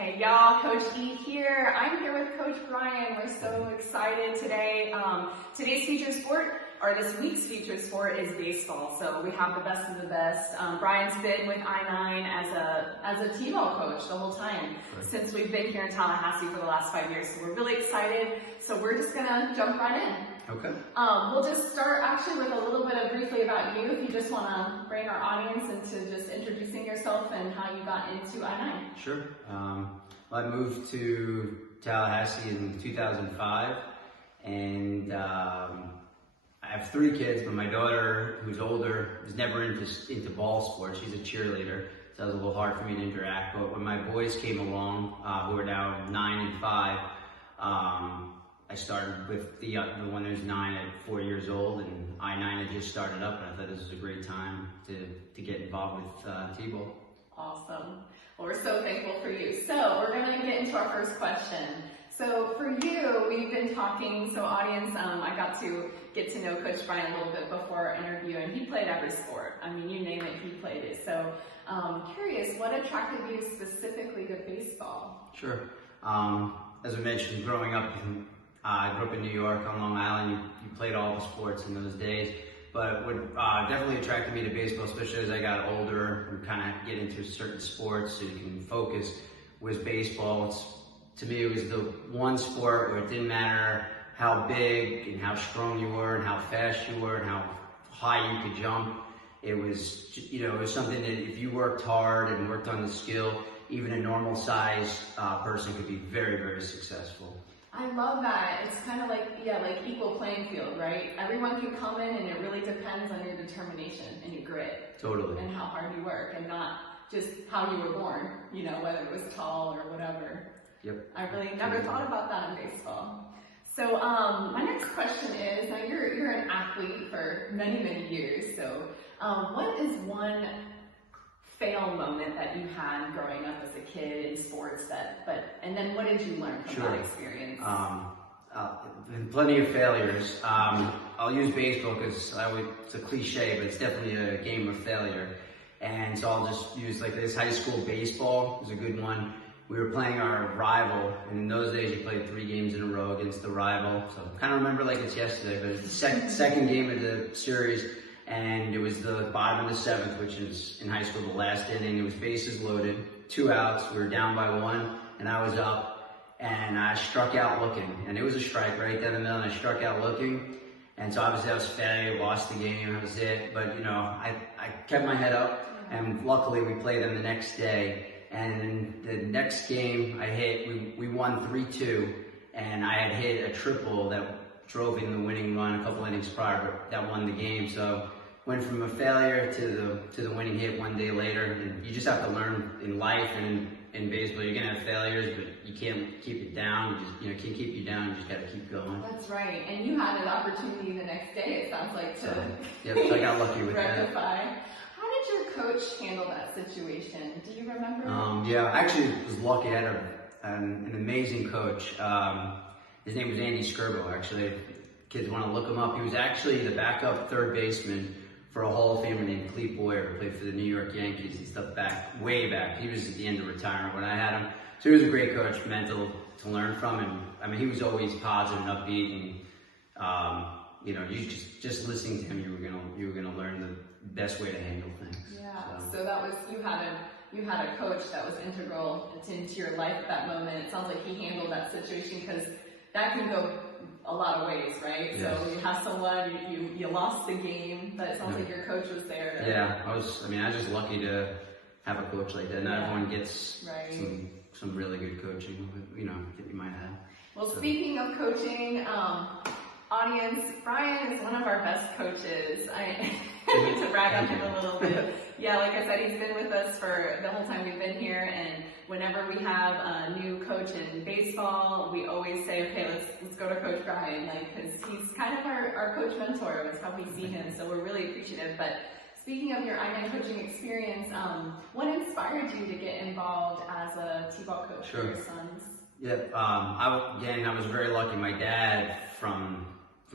Hey y'all, Coach E here. I'm here with Coach Brian. We're so excited today. Today's featured sport, or this week's featured sport, is baseball. So we have the best of the best. Brian's been with I-9 as a Tball coach the whole time since we've been here in Tallahassee for the last 5 years. So we're really excited. So we're just gonna jump right in. Okay. We'll just start actually with a little bit of briefly about you. If you just want to bring our audience into just introducing yourself and how you got into I-9. Sure. I moved to Tallahassee in 2005, and I have 3 kids, but my daughter, who's older, was never into ball sports. She's a cheerleader, so it was a little hard for me to interact. But when my boys came along, who are now 9 and 5, I started with the one who's 9 at 4 years old, and I-9 had just started up, and I thought this was a great time to get involved with Tball. Awesome. Well, we're so thankful for you. So we're going to get into our first question. So for you, we've been talking, so audience, I got to get to know Coach Brian a little bit before our interview, and he played every sport. I mean, you name it, he played it. So curious, what attracted you specifically to baseball? Sure. As I mentioned, growing up, I grew up in New York on Long Island. You played all the sports in those days, but what definitely attracted me to baseball, especially as I got older and kind of get into certain sports so you can focus, was baseball. To me, it was the one sport where it didn't matter how big and how strong you were and how fast you were and how high you could jump. It was, it was something that if you worked hard and worked on the skill, even a normal sized person could be very, very successful. I love that. It's kind of like equal playing field, right? Everyone can come in, and it really depends on your determination and your grit. Totally. And how hard you work, and not just how you were born, whether it was tall or whatever. Yep. I really never thought about that in baseball. So my next question is, now you're an athlete for many, many years, so what is one fail moment that you had growing up as a kid in sports and then what did you learn from that experience? Plenty of failures. I'll use baseball because it's a cliche, but it's definitely a game of failure. And so I'll just use like this high school baseball is a good one. We were playing our rival, and in those days you played 3 games in a row against the rival. So I kind of remember like it's yesterday, but it was the second game of the series. And it was the bottom of the 7th, which is in high school the last inning. It was bases loaded, 2 outs. We were down by 1, and I was up, and I struck out looking. And it was a strike right down the middle, and I struck out looking. And so obviously I was failure, lost the game, that was it. But I kept my head up, and luckily we played them the next day. And the next game I hit, we won 3-2, and I had hit a triple that drove in the winning run a couple innings prior, but that won the game. So went from a failure to the winning hit one day later. And you just have to learn in life and in baseball. You're gonna have failures, but you can't keep it down. You just can't keep you down. You just gotta keep going. That's right. And you had an opportunity the next day, it sounds like, to so I got lucky with rectify. How did your coach handle that situation? Do you remember? Yeah, I actually was lucky. I had an amazing coach. His name was Andy Skirbo, actually. If kids want to look him up. He was actually the backup third baseman for a Hall of Famer named Clete Boyer, who played for the New York Yankees and stuff way back. He was at the end of retirement when I had him. So he was a great coach, mental to learn from, and I mean, he was always positive and upbeat, and you just listening to him, you were gonna learn the best way to handle things. Yeah. So that was you had a coach that was integral into your life at that moment. It sounds like he handled that situation because that can go a lot of ways, right? Yes. So you have someone, you lost the game, but it sounds like your coach was there. Yeah, I was just lucky to have a coach like that. Not everyone gets some really good coaching, that you might have. Well, speaking of coaching, audience, Brian is one of our best coaches. I need to brag on him a little bit. Yeah, like I said, he's been with us for the whole time we've been here, and whenever we have a new coach in baseball, we always say, okay, let's go to Coach Brian, because he's kind of our coach mentor. That's how we see him, so we're really appreciative. But speaking of your I-9 coaching experience, what inspired you to get involved as a Tball coach for your sons? Yeah, I was very lucky. My dad, from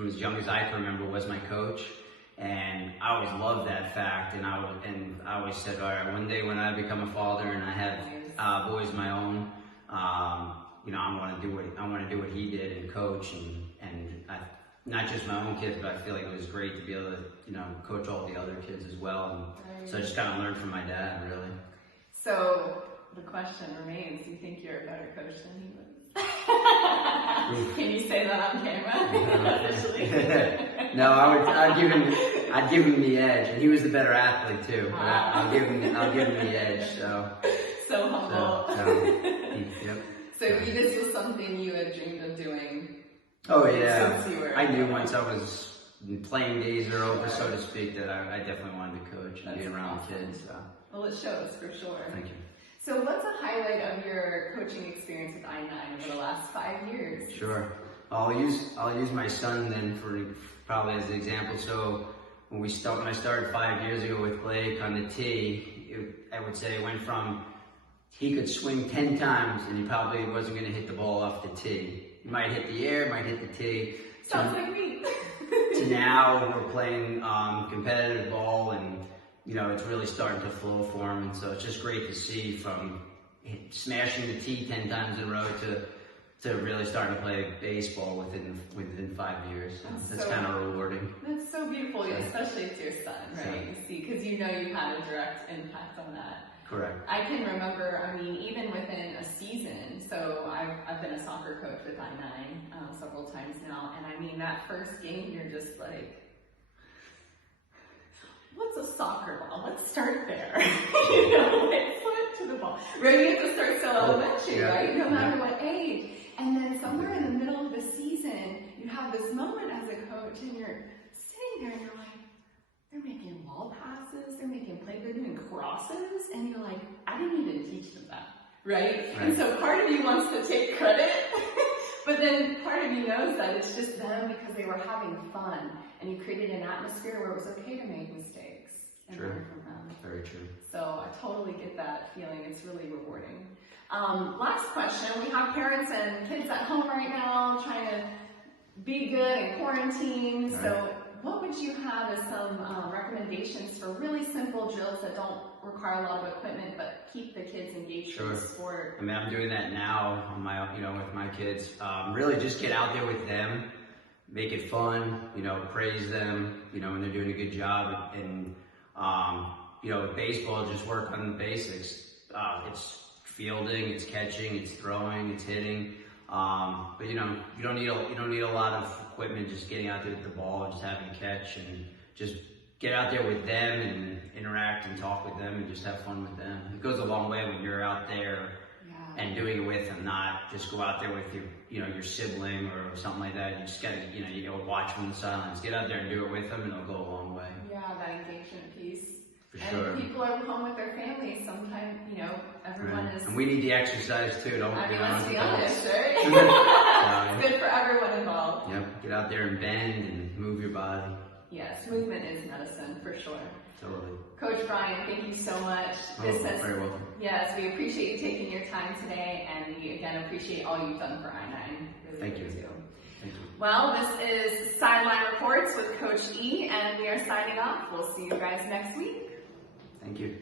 as young as I can remember, was my coach. And I always loved that fact, and I always said, all right, one day when I become a father and I have boys of my own, I want to do what he did and coach and not just my own kids, but I feel like it was great to be able to, coach all the other kids as well. And so I just kind of learned from my dad, really. So the question remains, do you think you're a better coach than he was? Can you say that on camera? No, I'd give him the edge, and he was the better athlete too. But I'll give him the edge. So humble. Yep. So this was something you had dreamed of doing. Oh yeah, since you were I knew once I was playing days are over, so to speak, that I definitely wanted to coach and be around kids. So. Well, it shows for sure. Thank you. So what's a highlight of your coaching experience with I-9 over the last 5 years? Sure. I'll use my son then for probably as an example. So when I started 5 years ago with Blake on the tee, I would say it went from he could swing 10 times and he probably wasn't going to hit the ball off the tee. He might hit the air, might hit the tee. Sounds like me. To now we're playing competitive ball, and it's really starting to flow for him. And so it's just great to see from smashing the tee 10 times in a row to really starting to play baseball within 5 years. So that's kind of rewarding. That's so beautiful, especially it's your son, right? You see, because you had a direct impact on that. Correct. I can remember, even within a season, so I've been a soccer coach with I-9 several times now, and that first game, you're just like, what's a soccer ball? Let's start there. Foot to the ball. Right, you have to start so elementary, right? No matter what age. And then somewhere in the middle of the season, you have this moment as a coach, and you're sitting there and you're like, they're making wall passes, they're making plays, they're doing crosses, and you're like, I didn't even teach them that, right? And so part of you wants to take credit, but then part of you knows that it's just them because they were having fun, and you created an atmosphere where it was okay to make mistakes and learn from them. Very true. So I totally get that feeling. It's really rewarding. Last question. We have parents and kids at home right now trying to be good in quarantine. Right. So what would you have as some recommendations for really simple drills that don't require a lot of equipment but keep the kids engaged in the sport? I'm doing that now on my, with my kids. Really just get out there with them, make it fun, praise them, when they're doing a good job. And, with baseball, just work on the basics. It's fielding, it's catching, it's throwing, it's hitting. But you don't need a lot of equipment. Just getting out there with the ball, just having a catch, and just get out there with them and interact and talk with them and just have fun with them. It goes a long way when you're out there and doing it with them, not just go out there with your sibling or something like that. You just gotta you watch from the sidelines. Get out there and do it with them, and it'll go a long way. Yeah, that engagement piece. For sure. And people are home with their families. Sometimes everyone is. And we need the exercise too. Let's be honest, right? It's good for everyone involved. Yep. Get out there and bend and move your body. Yes, movement is medicine for sure. Totally. Coach Brian, thank you so much. Very welcome. Yes, we appreciate you taking your time today, and we again appreciate all you've done for I-9. Really Thank you. Too. Thank you. Well, this is Sideline Reports with Coach E, and we are signing off. We'll see you guys next week. Thank you.